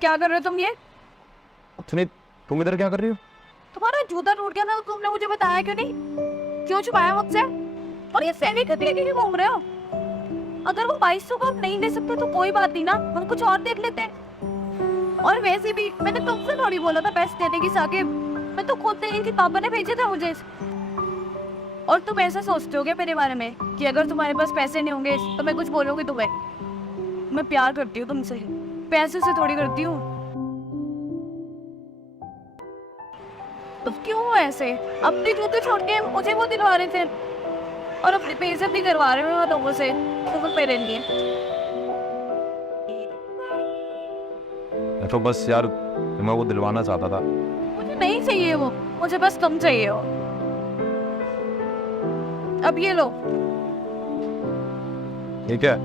क्या कर रहे हो तुम ये? सुनी, तुम इधर क्या कर रही हो? तुम्हारा जूता टूट गया था तो तुमने मुझे बताया क्यों नहीं? क्यों छुपाया मुझसे? और ये सेवी खरीद के क्यों घूम रहे हो? अगर वो 2200 को हम नहीं दे सकते तो कोई बात नहीं ना, हम कुछ और देख लेते हैं। और वैसे भी मैंने तुमसे थोड़ी बोला था पैसे देने की साकिब, मैं तो खुद इनके पापा ने भेजे थे मुझे। और तुम ऐसा सोचते हो क्या मेरे बारे में कि अगर तुम्हारे पास पैसे नहीं होंगे तो मैं कुछ बोलूंगी तुम्हें? मैं प्यार करती हूँ तुमसे, पैसे से थोड़ी करती हूँ। तो क्यों ऐसे अपनी जूते छोड़ के मुझे वो दिलवा रहे थे और अपनी बेइज्जती करवा रहे हो लोगों से तो मेरे लिए? मैं तो बस यार तुम्हें वो दिलवाना चाहता था। मुझे नहीं चाहिए वो, मुझे बस तुम चाहिए हो। अब ये लो। ठीक है,